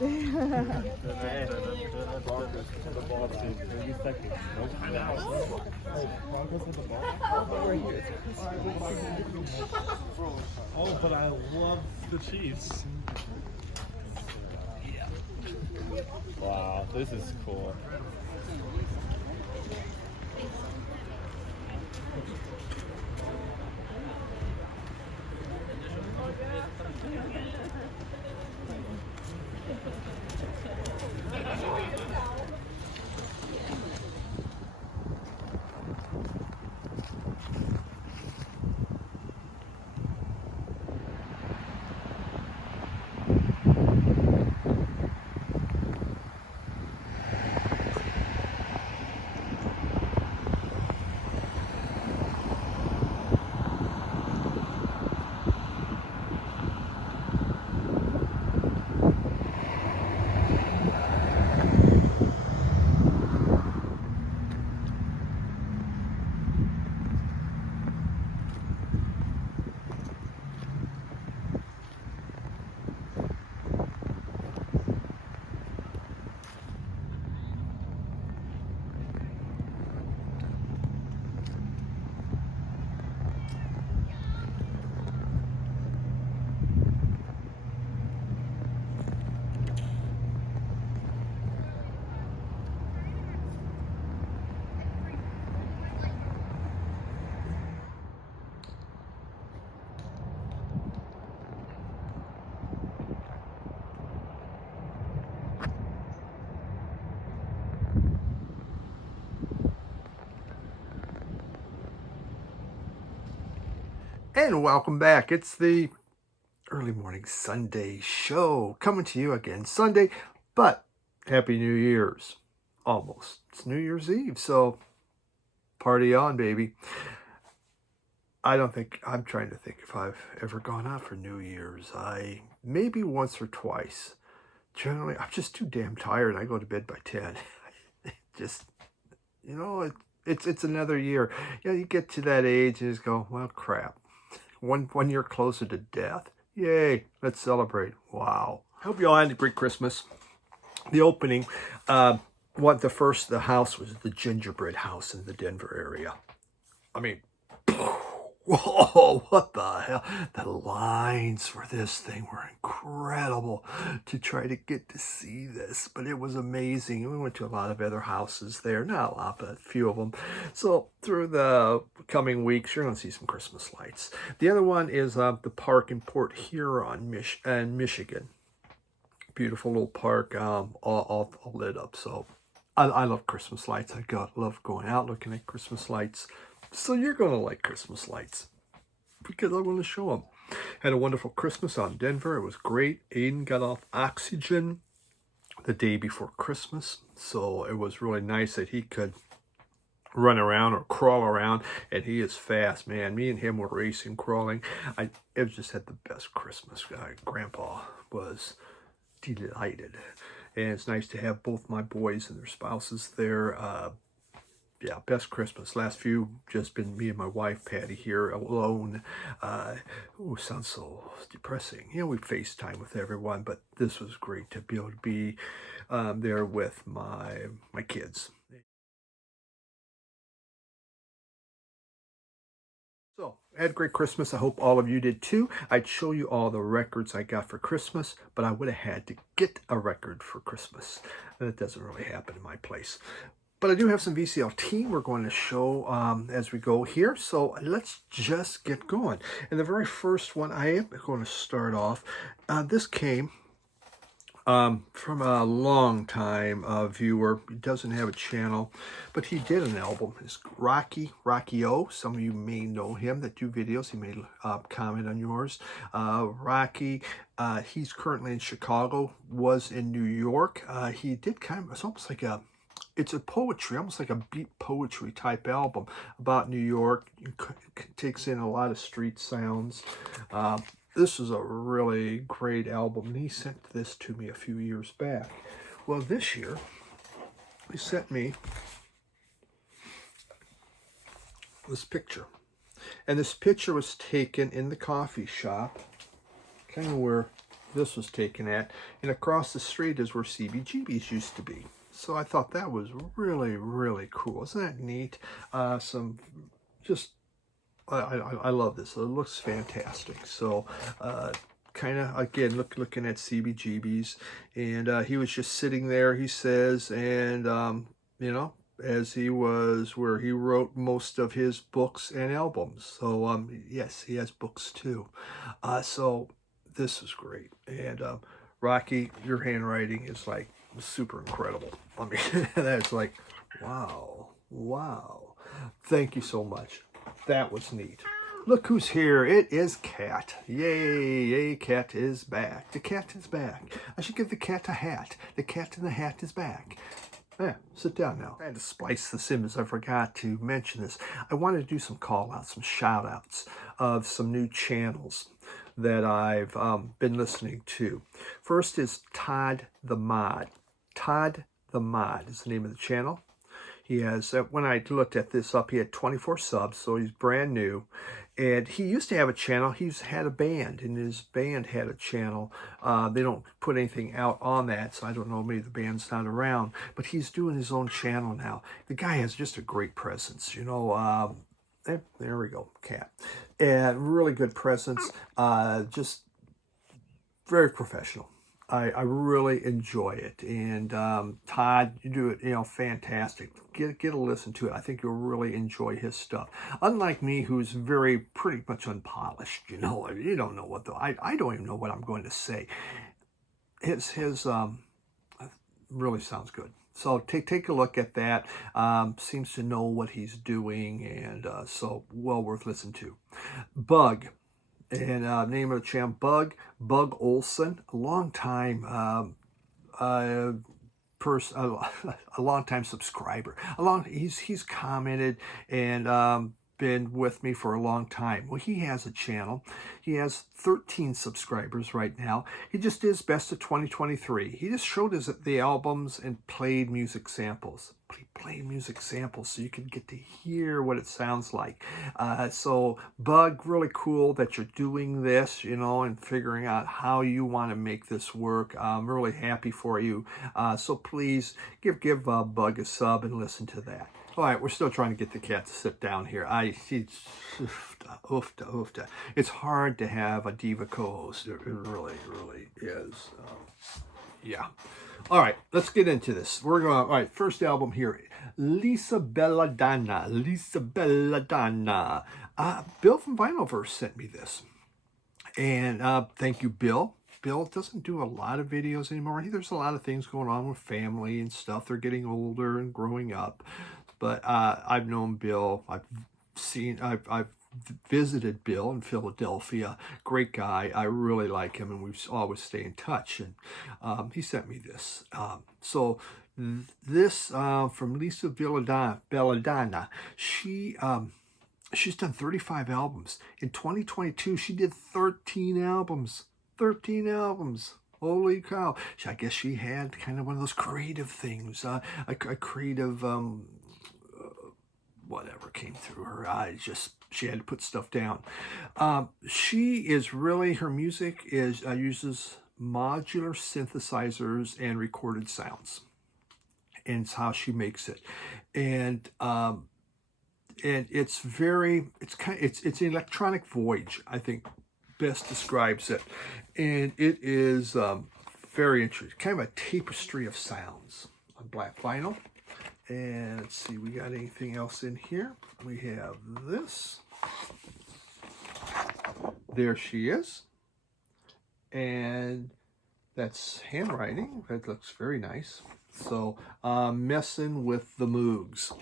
Oh, but I love the Chiefs. Wow, this is cool. And welcome back. It's the early morning Sunday show coming to you again Sunday, but Happy New Year's. Almost. It's New Year's Eve, so party on, baby. I'm trying to think if I've ever gone out for New Year's. Maybe once or twice. Generally, I'm just too damn tired. I go to bed by 10. Just, it's another year. You get to that age and just go, well, crap. One year closer to death. Yay, let's celebrate. Wow. Hope you all had a great Christmas. The opening, the house was the gingerbread house in the Denver area. I mean, whoa, what the hell? The lines for this thing were incredible to try to get to see this, but it was amazing. We went to a lot of other houses there, not a lot, but a few of them. So through the coming weeks, you're going to see some Christmas lights. The other one is the park in Port Huron, Michigan. Beautiful little park, all lit up. So I love Christmas lights. Love going out looking at Christmas lights. So you're going to like Christmas lights because I'm going to show them. Had a wonderful Christmas out in Denver. It was great. Aiden got off oxygen the day before Christmas. So it was really nice that he could run around or crawl around. And he is fast, man. Me and him were racing, crawling. It just had the best Christmas. Grandpa was delighted. And it's nice to have both my boys and their spouses there. Yeah, best Christmas. Last few, just been me and my wife, Patty, here alone. Sounds so depressing. We FaceTime with everyone, but this was great to be able to be there with my kids. So, I had a great Christmas. I hope all of you did too. I'd show you all the records I got for Christmas, but I would have had to get a record for Christmas. That doesn't really happen in my place. But I do have some VCLT we're going to show as we go here. So let's just get going. And the very first one I am going to start off. This came from a long time viewer. He doesn't have a channel, but he did an album. It's Rocky O. Some of you may know him that do videos. He may comment on yours. Rocky, he's currently in Chicago, was in New York. He did it's almost like it's a poetry, almost like a beat poetry type album about New York. It takes in a lot of street sounds. This is a really great album, and he sent this to me a few years back. Well, this year, he sent me this picture. And this picture was taken in the coffee shop, kind of where this was taken at. And across the street is where CBGB's used to be. So I thought that was really, really cool. Isn't that neat? I love this. It looks fantastic. So kind of, again, looking at CBGB's. And he was just sitting there, he says, and, you know, as he was where he wrote most of his books and albums. So, yes, he has books too. So this is great. And Rocky, your handwriting is like super incredible. I mean, that's like, wow, wow. Thank you so much. That was neat. Look who's here. It is Cat. Yay, yay, Cat is back. The cat is back. I should give the cat a hat. The cat in the hat is back. Yeah, sit down now. I had to splice this in because I forgot to mention this. I wanted to do some call-outs, some shout-outs of some new channels that I've been listening to. First is Todd The Mod. Todd The Mod is the name of the channel. He has, when I looked at this up, he had 24 subs, so he's brand new. And he used to have a channel. He's had a band, and his band had a channel. They don't put anything out on that, so I don't know, maybe the band's not around. But he's doing his own channel now. The guy has just a great presence, you know. There we go, Cat. And really good presence, just very professional. I really enjoy it. And Todd, you do it, you know, fantastic. Get a listen to it. I think you'll really enjoy his stuff. Unlike me, who's pretty much unpolished, you know. You don't know what I don't even know what I'm going to say. His really sounds good. So take a look at that. Seems to know what he's doing, and so well worth listening to. Bug. And name of the channel, Bug Olson, a long time a long time subscriber. He's commented and been with me for a long time. Well, he has a channel. He has 13 subscribers right now. He just did his best of 2023. He just showed us the albums and played music samples. Play music samples so you can get to hear what it sounds like. So Bug, really cool that you're doing this, you know, and figuring out how you want to make this work. I'm really happy for you. So please give Bug a sub and listen to that. All right, we're still trying to get the cat to sit down here. It's hard to have a diva co-host. It really, really is. Yeah. All right, let's get into this. All right, first album here, Lisa Belladonna. Bill from Vinylverse sent me this. And thank you, Bill. Bill doesn't do a lot of videos anymore. There's a lot of things going on with family and stuff. They're getting older and growing up. But I've known Bill. I've visited Bill in Philadelphia. Great guy. I really like him, and we always stay in touch. And he sent me this. So this from Lisa Belladonna. She's done 35 albums. In 2022, she did 13 albums. 13 albums. Holy cow. I guess she had kind of one of those creative things, a creative whatever came through her. She had to put stuff down. She is really, her music is uses modular synthesizers and recorded sounds. And it's how she makes it. And it's it's an electronic voyage, I think best describes it. And it is very interesting, kind of a tapestry of sounds on black vinyl. And let's see, we got anything else in here? We have this. There she is. And that's handwriting. That looks very nice. So, Messing with the Moogs.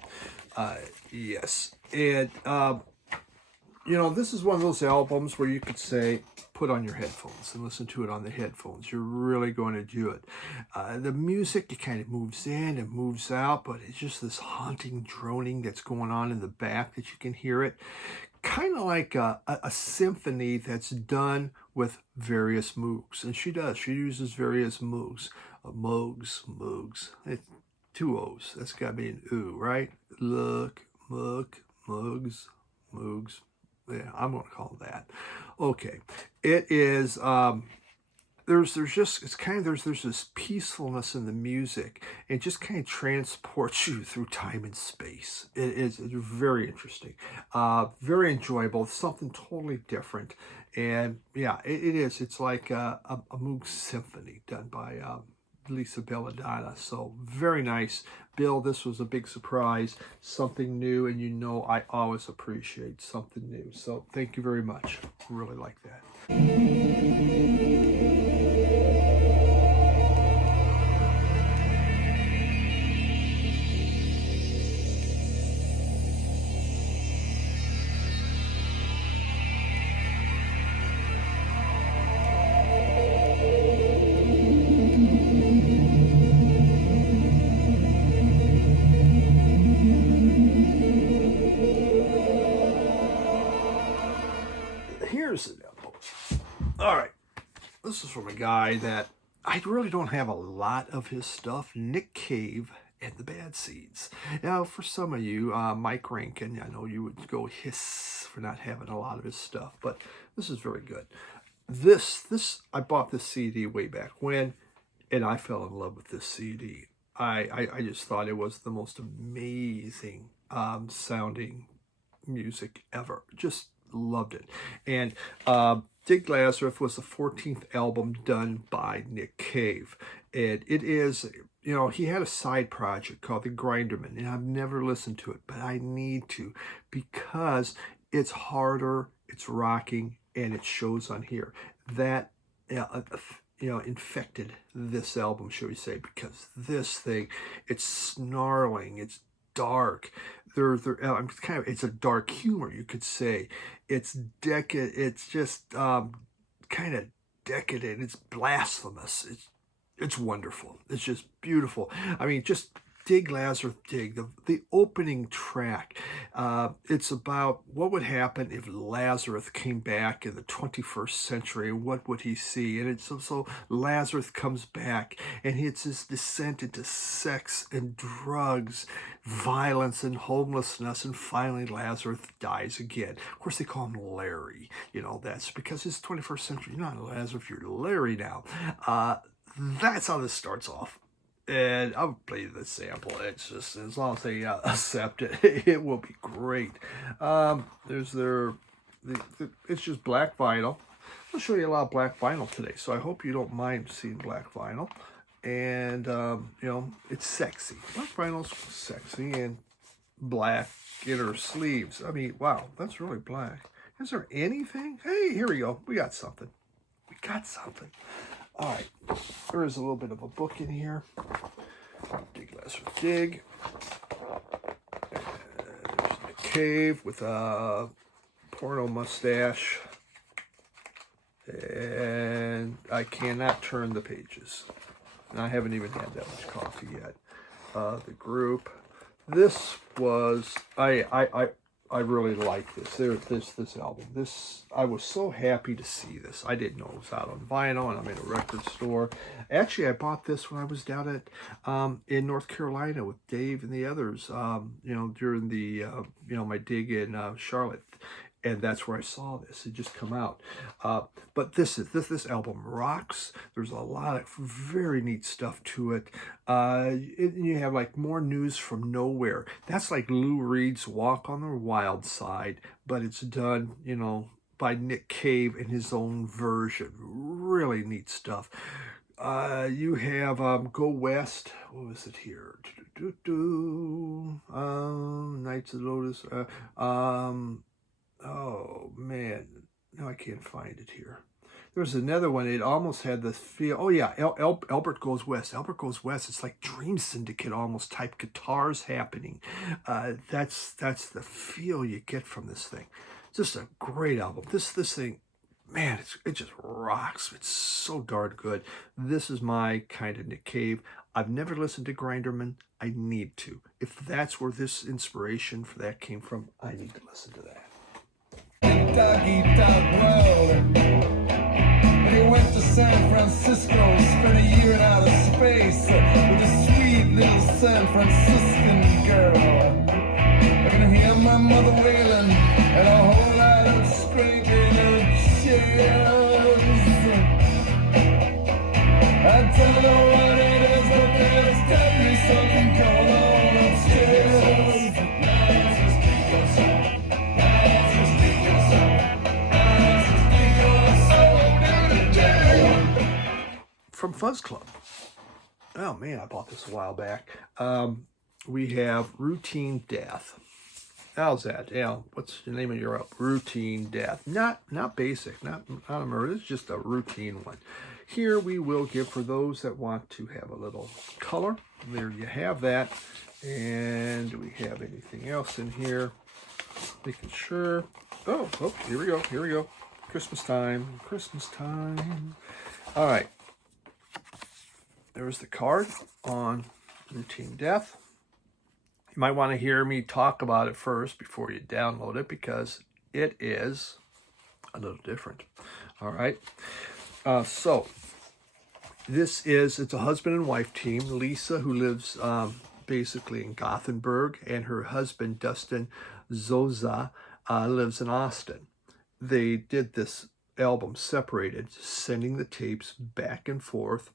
Yes. And, you know, this is one of those albums where you could say, put on your headphones and listen to it on the headphones. You're really going to do it. The music, it kind of moves in and moves out, but it's just this haunting droning that's going on in the back that you can hear it. Kind of like a symphony that's done with various Moogs. And she does. She uses various Moogs. Moogs. It's two O's. That's got to be an oo, right? Look, Moogs. Yeah, I'm going to call it that. Okay. It is there's just, it's kind of, there's this peacefulness in the music. It just kind of transports you through time and space. It's very interesting, very enjoyable, something totally different. And yeah, it is. It's like a Moog symphony done by Lisa Belladonna. So very nice. Bill, this was a big surprise, something new, and you know I always appreciate something new. So thank you very much. Really like that. Here's an album. All right, this is from a guy that I really don't have a lot of his stuff. Nick Cave and the Bad Seeds. Now, for some of you, Mike Rankin, I know you would go hiss for not having a lot of his stuff, but this is very good. I bought this CD way back when, and I fell in love with this CD. I just thought it was the most amazing sounding music ever. Just loved it. And Dig Lazarus was the 14th album done by Nick Cave. And it is, you know, he had a side project called The Grinderman, and I've never listened to it, but I need to, because it's harder, it's rocking, and it shows on here. That, you know, infected this album, shall we say, because this thing, it's snarling, it's dark. It's a dark humor, you could say. It's decadent. It's just kind of decadent. It's blasphemous. It's wonderful. It's just beautiful. I mean, just Dig Lazarus Dig, the opening track. It's about what would happen if Lazarus came back in the 21st century. What would he see? And it's so Lazarus comes back, and it's his descent into sex and drugs, violence and homelessness, and finally Lazarus dies again. Of course, they call him Larry. You know, that's because it's 21st century. You're not Lazarus, you're Larry now. That's how this starts off. And I'll play the sample. It's just, as long as they accept it, it will be great. There's it's just black vinyl. I'll show you a lot of black vinyl today, so I hope you don't mind seeing black vinyl. And, you know, it's sexy. Black vinyl's sexy, and black inner sleeves. I mean, wow, that's really black. Is there anything? Hey, here we go. We got something. We got something. All right, there is a little bit of a book in here. Dig Lazarus Dig. There's Nick Cave with a porno mustache. And I cannot turn the pages. And I haven't even had that much coffee yet. The group. This was, I really like this. This album. I was so happy to see this. I didn't know it was out on vinyl, and I'm in a record store. Actually, I bought this when I was down at in North Carolina with Dave and the others. You know, during the my dig in Charlotte, and that's where I saw this. It just come out. But this album rocks. There's a lot of very neat stuff to it. You have like more news from nowhere. That's like Lou Reed's Walk on the Wild Side, but it's done, you know, by Nick Cave in his own version. Really neat stuff. You have Go West. What was it here? Knights of the Lotus. Oh man, no, I can't find it here. There's another one. It almost had the feel. Oh yeah, Albert Goes West. Albert Goes West. It's like Dream Syndicate almost type guitars happening. That's the feel you get from this thing. Just a great album. This thing, man, it just rocks. It's so darn good. This is my kind of Nick Cave. I've never listened to Grinderman. I need to. If that's where this inspiration for that came from, I need to listen to that. Doggy Dog World. And he went to San Francisco, spent a year in outer space with a sweet little San Franciscan girl. I can hear my mother wailing and a whole lot of scraping of chairs. know what it is, but there's definitely something going on upstairs. From Fuzz Club. Oh man, I bought this a while back. We have Routine Death. How's that? Yeah, what's the name of your up? Routine Death. Not basic, not a murder. It's just a routine one. Here we will give for those that want to have a little color. There you have that. And do we have anything else in here? Making sure. Oh, here we go. Christmas time. All right. There's the card on Routine Death. You might want to hear me talk about it first before you download it because it is a little different. All right. So it's a husband and wife team. Lisa, who lives basically in Gothenburg, and her husband, Dustin Zoza, lives in Austin. They did this album separated, sending the tapes back and forth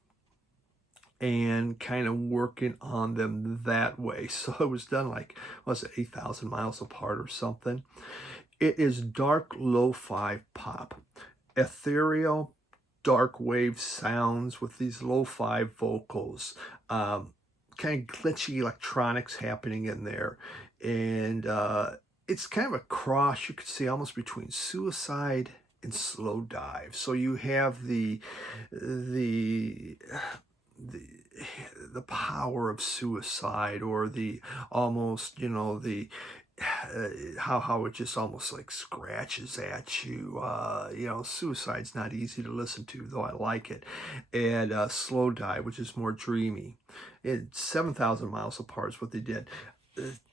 and kind of working on them that way. So it was done like, 8,000 miles apart or something. It is dark lo-fi pop, ethereal, dark wave sounds with these lo-fi vocals, kind of glitchy electronics happening in there. And it's kind of a cross, you could see, almost between Suicide and Slow Dive. So you have the power of Suicide, or the almost, the how it just almost like scratches at you. Suicide's not easy to listen to, though I like it. And Slow Dive, which is more dreamy. It's 7,000 miles apart is what they did.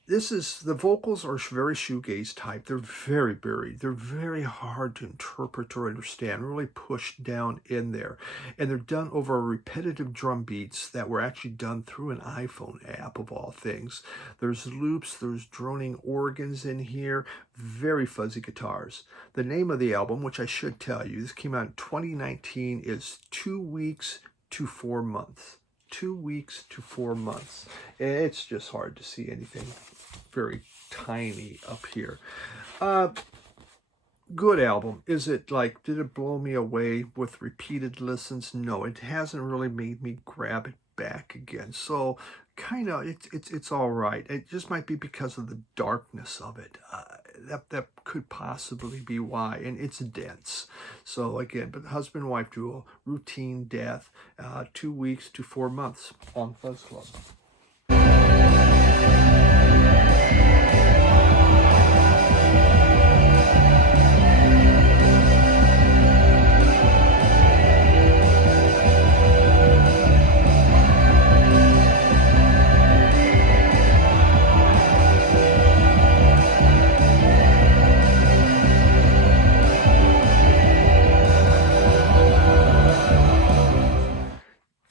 The vocals are very shoegaze type. They're very buried. They're very hard to interpret or understand, really pushed down in there. And they're done over repetitive drum beats that were actually done through an iPhone app, of all things. There's loops, there's droning organs in here, very fuzzy guitars. The name of the album, which I should tell you, this came out in 2019, is 2 weeks to 4 months. 2 weeks to 4 months. It's just hard to see anything very tiny up here. Good album. Is it like, did it blow me away with repeated listens? No, it hasn't really made me grab it back again. So kind of, it's all right. It just might be because of the darkness of it. That could possibly be why, and it's dense. So again, but husband and wife duo, Routine Death, 2 weeks to 4 months on Fuzz Club.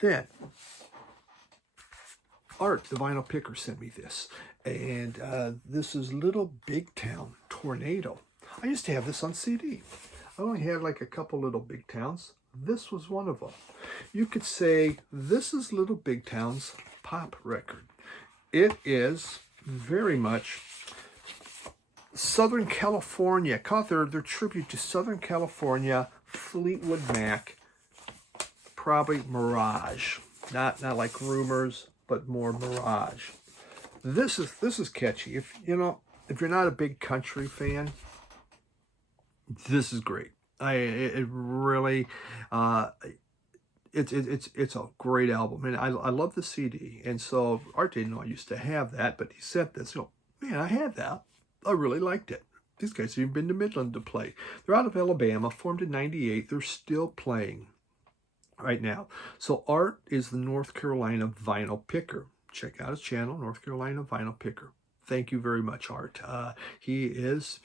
Then, Art, the vinyl picker, sent me this. And this is Little Big Town Tornado. I used to have this on CD. I only had like a couple Little Big Towns. This was one of them. You could say this is Little Big Town's pop record. It is very much Southern California. Caught their tribute to Southern California, Fleetwood Mac, probably Mirage. Not like Rumors, but more Mirage. This is catchy. If you're not a big country fan, this is great. It really it's a great album, and I love the CD. And so Art didn't know I used to have that, but he sent this. Man, I had that. I really liked it. These guys have even been to Midland to play. They're out of Alabama, formed in '98. They're still playing right now. So Art is the North Carolina vinyl picker. Check out his channel, North Carolina Vinyl Picker. Thank you very much, Art. He is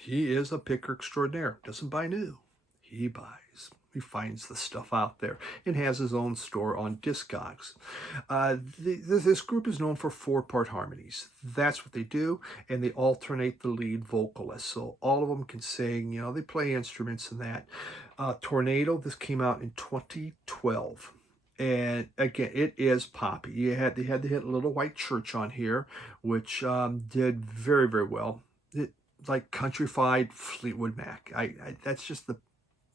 a picker extraordinaire. Doesn't buy new. He buys. He finds the stuff out there and has his own store on Discogs. This group is known for 4-part harmonies. That's what they do, and they alternate the lead vocalist. So all of them can sing. They play instruments and that. Tornado, this came out in 2012. And again, it is poppy. They had to hit Little White Church on here, which did very, very well. It like countrified Fleetwood Mac. That's just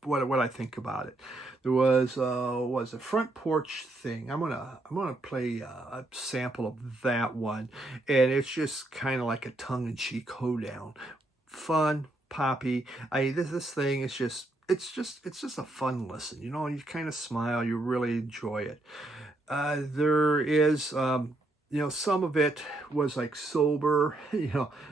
what I think about it. There was a Front Porch Thing. I'm gonna play a sample of that one, and it's just kind of like a tongue-in-cheek hoedown, fun, poppy. This thing is just. It's just a fun listen. You know, you kind of smile, you really enjoy it. There is, some of it was like sober,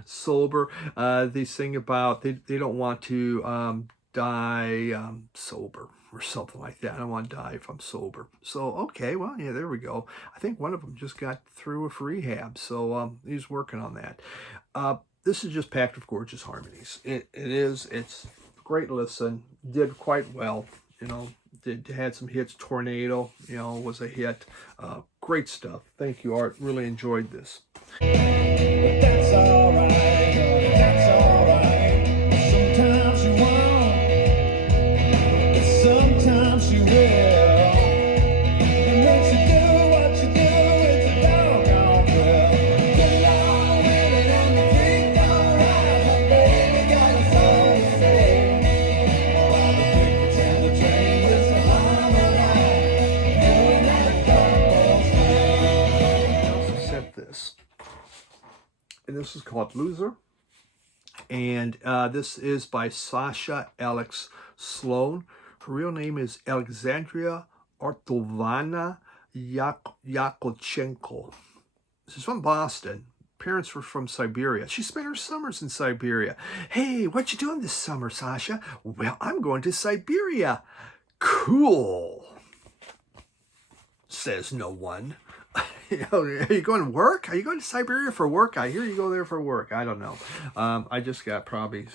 sober. They sing about they don't want to die sober or something like that. I don't want to die if I'm sober. So, okay, well, yeah, there we go. I think one of them just got through with rehab, so he's working on that. This is just packed with gorgeous harmonies. It's great listen, did quite well, had some hits. Tornado, was a hit. Great stuff. Thank you, Art. Really enjoyed this. But that's alright, that's alright. Sometimes you won't, but sometimes you will. And once you do what you do, it's a doggone thrill. Get along with it and the creek don't rise. My baby got us all to say. While the pickets and the train whistle on the line, doing that couple's thing. I also sent this. And this is called Loser. And this is by Sasha Alex Sloan. Her real name is Alexandria Artovana Yakovchenko. She's from Boston. Parents were from Siberia. She spent her summers in Siberia. Hey, what you doing this summer, Sasha? Well, I'm going to Siberia. Cool, says no one. Are you going to work? Are you going to Siberia for work? I hear you go there for work. I don't know. I just got probably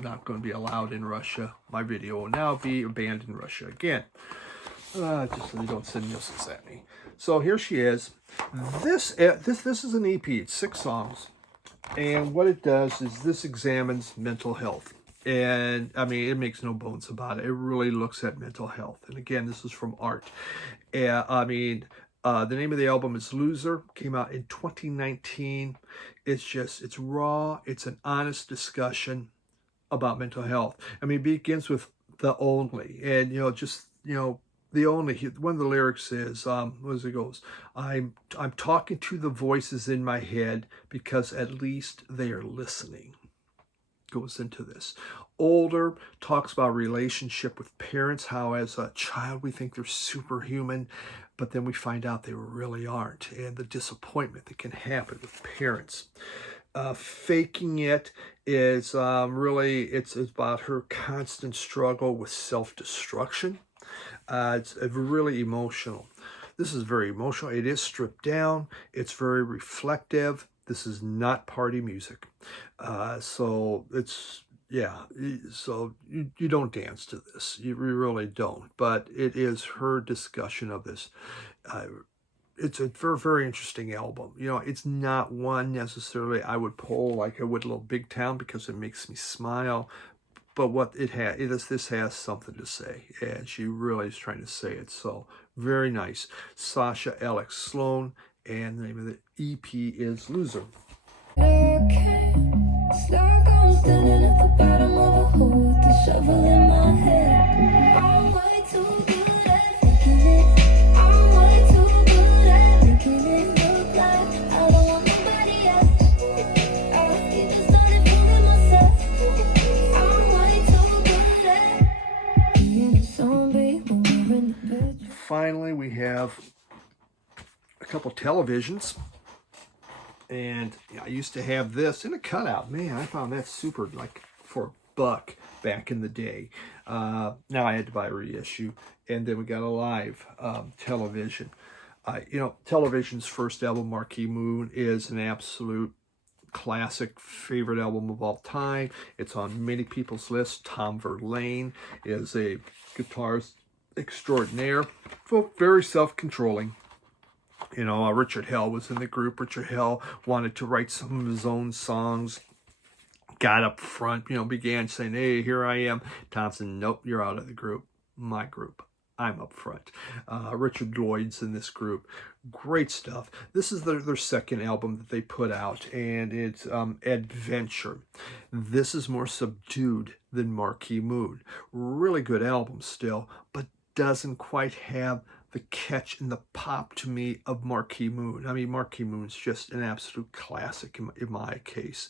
not going to be allowed in Russia. My video will now be abandoned in Russia again. Just so you don't send missiles at me. So here she is. This is an EP. It's 6 songs. And what it does is this examines mental health. And I mean, it makes no bones about it. It really looks at mental health. And again, this is from Art. The name of the album is Loser. Came out in 2019. It's raw. It's an honest discussion about mental health. I mean, it begins with the only. And, the only, one of the lyrics is, as it goes, I'm talking to the voices in my head because at least they are listening. Goes into this. Older talks about relationship with parents, how as a child we think they're superhuman, but then we find out they really aren't, and the disappointment that can happen with parents. Faking It is really, it's about her constant struggle with self-destruction. It's really emotional. This is very emotional. It is stripped down. It's very reflective. This is not party music. So you don't dance to this. You really don't. But it is her discussion of this. It's a very, very interesting album. It's not one necessarily I would pull like I would Little Big Town because it makes me smile. But what it has, this has something to say, and she really is trying to say it. So very nice. Sasha Alex Sloan, and the name of the EP is Loser. It's like I'm standing at the bottom of a hole with the shovel in my hand. I'm way too good at faking it. I'm way too good at making it look like I don't want nobody else. I keep just started fooling myself. I'm way too good at being a zombie when we're in the bed. Finally, we have a couple televisions. And I used to have this in a cutout. Man, I found that super, like, for $1 back in the day. Now I had to buy a reissue. And then we got a live television. Television's first album, Marquee Moon, is an absolute classic, favorite album of all time. It's on many people's lists. Tom Verlaine is a guitarist extraordinaire. Very self-controlling. Richard Hell was in the group. Richard Hell wanted to write some of his own songs. Got up front, began saying, hey, here I am. Tom said, nope, you're out of the group. My group. I'm up front. Richard Lloyd's in this group. Great stuff. This is their second album that they put out, and it's Adventure. This is more subdued than Marquee Moon. Really good album still, but doesn't quite have the catch and the pop to me of Marquee Moon. I mean, Marquee Moon's just an absolute classic in my case.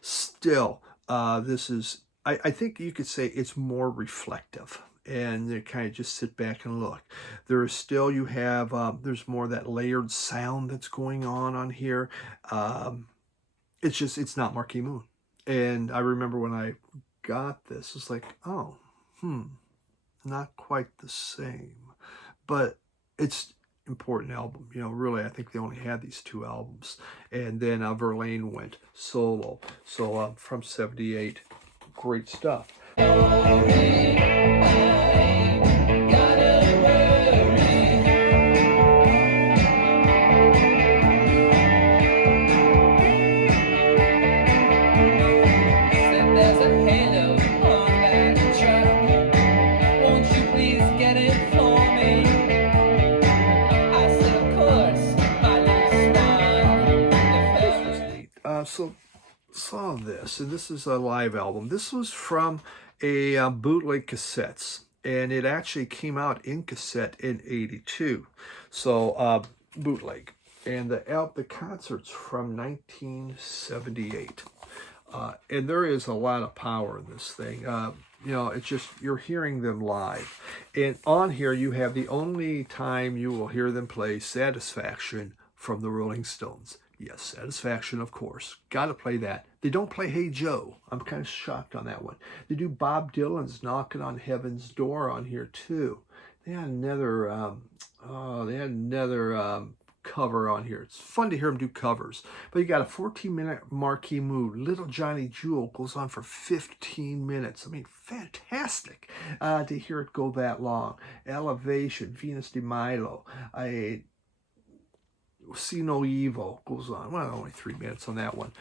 Still, this is, I think you could say it's more reflective. And you kind of just sit back and look. There is still, you have, there's more of that layered sound that's going on here. It's not Marquee Moon. And I remember when I got this, it's like, oh, not quite the same. But it's important album. You know, really, I think they only had these 2 albums. And then Verlaine went solo. So from 78, great stuff. So saw this, and this is a live album. This was from a bootleg cassettes, and it actually came out in cassette in '82. So bootleg, and the concert's from 1978, and there is a lot of power in this thing. You know, it's just, you're hearing them live, and on here you have the only time you will hear them play Satisfaction from the Rolling Stones. Yes, Satisfaction, of course. Got to play that. They don't play Hey Joe. I'm kind of shocked on that one. They do Bob Dylan's Knocking on Heaven's Door on here too. They had another cover on here. It's fun to hear them do covers. But you got a 14-minute Marquee Moon. Little Johnny Jewel goes on for 15 minutes. I mean, fantastic to hear it go that long. Elevation, Venus de Milo. See No Evil goes on. Well, only 3 minutes on that one.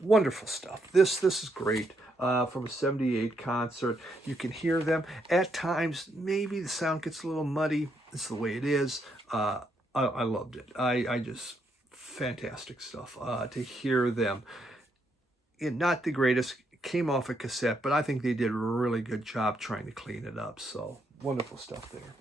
Wonderful stuff. This is great. From a 78 concert. You can hear them. At times, maybe the sound gets a little muddy. It's the way it is. I loved it. I just, fantastic stuff. To hear them. Not the greatest. Came off a cassette, but I think they did a really good job trying to clean it up. So, wonderful stuff there.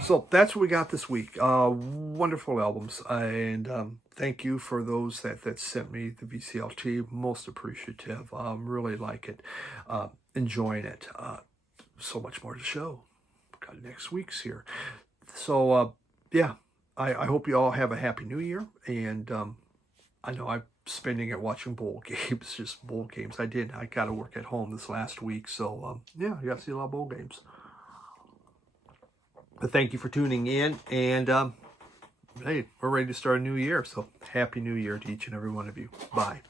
So that's what we got this week. Wonderful albums, and thank you for those that sent me the VCLT. Most appreciative. Really like it. Enjoying it. So much more to show. Got next week's here. So yeah, I hope you all have a happy New Year. And I know I'm spending it watching bowl games, just bowl games. I got to work at home this last week, so yeah, I got to see a lot of bowl games. But thank you for tuning in, and hey, we're ready to start a new year, so happy New Year to each and every one of you. Bye.